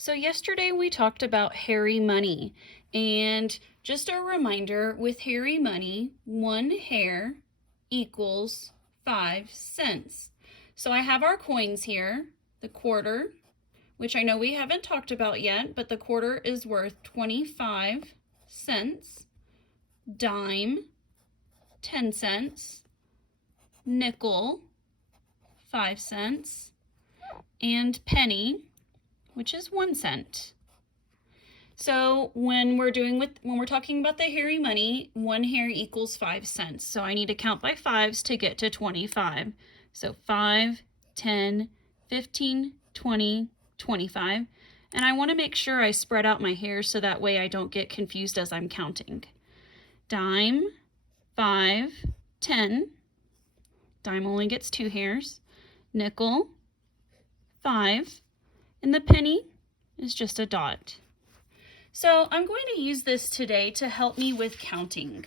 So yesterday we talked about hairy money, and just a reminder, with hairy money, one hair equals 5 cents. So I have our coins here, the quarter, which I know we haven't talked about yet, but the quarter is worth 25 cents, dime, 10 cents, nickel, 5 cents, and penny, which is 1 cent. So when we're talking about the hairy money, one hair equals 5 cents. So I need to count by fives to get to 25. So 5, 10, 15, 20, 25. And I want to make sure I spread out my hairs so that way I don't get confused as I'm counting. Dime, 5, 10. Dime only gets 2 hairs. Nickel, 5. And the penny is just a dot. So I'm going to use this today to help me with counting.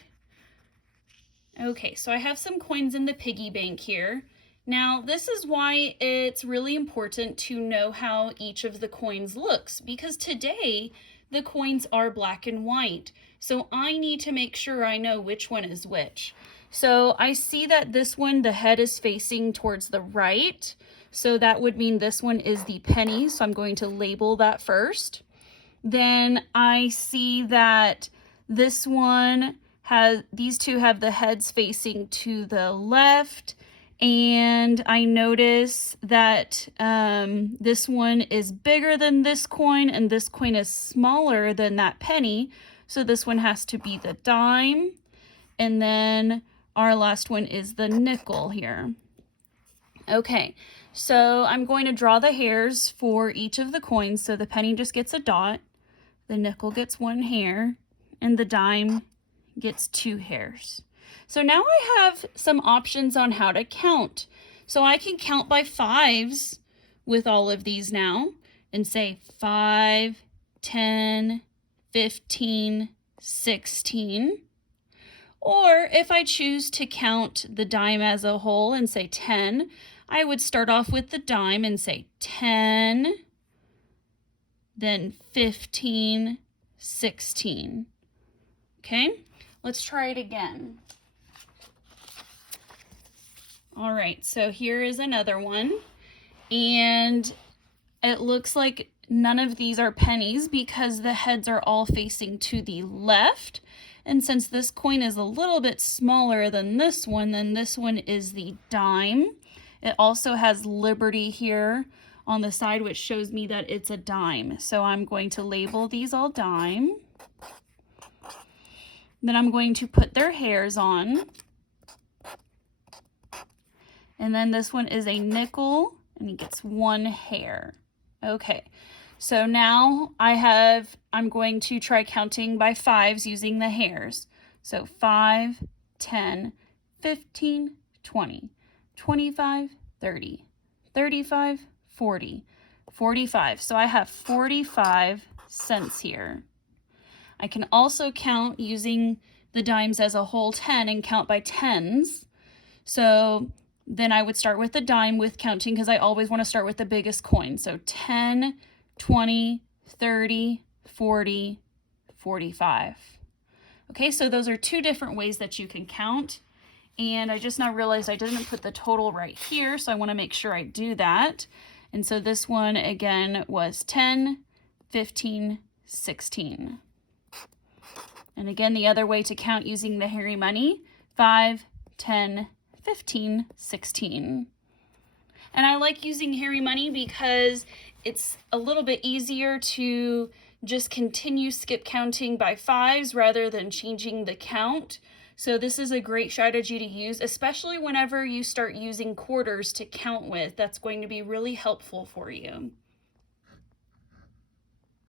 Okay, so I have some coins in the piggy bank here. Now, this is why it's really important to know how each of the coins looks, because today the coins are black and white. So I need to make sure I know which one is which. So I see that this one, the head is facing towards the right. So that would mean this one is the penny. So I'm going to label that first. Then I see that this one these two have the heads facing to the left. And I notice that this one is bigger than this coin and this coin is smaller than that penny. So this one has to be the dime. And then our last one is the nickel here. Okay, so I'm going to draw the hairs for each of the coins. So the penny just gets a dot, the nickel gets 1 hair, and the dime gets 2 hairs. So now I have some options on how to count. So I can count by fives with all of these now and say 5, 10, 15, 16. Or if I choose to count the dime as a whole and say 10, I would start off with the dime and say 10, then 15, 16. Okay, let's try it again. All right, so here is another one. And it looks like none of these are pennies because the heads are all facing to the left. And since this coin is a little bit smaller than this one, then this one is the dime. It also has Liberty here on the side, which shows me that it's a dime. So I'm going to label these all dime. Then I'm going to put their hairs on. And then this one is a nickel, and he gets 1 hair. Okay, so now I'm going to try counting by fives using the hairs. So 5, 10, 15, 20, 25, 30, 35, 40, 45. So I have 45 cents here. I can also count using the dimes as a whole 10 and count by tens. So then I would start with the dime with counting because I always want to start with the biggest coin. So 10, 20, 30, 40, 45. Okay, so those are 2 different ways that you can count. And I just now realized I didn't put the total right here, so I want to make sure I do that. And so this one again was 10, 15, 16. And again, the other way to count using the hairy money, 5, 10, 15, 16. And I like using hairy money because it's a little bit easier to just continue skip counting by fives rather than changing the count. So this is a great strategy to use, especially whenever you start using quarters to count with. That's going to be really helpful for you.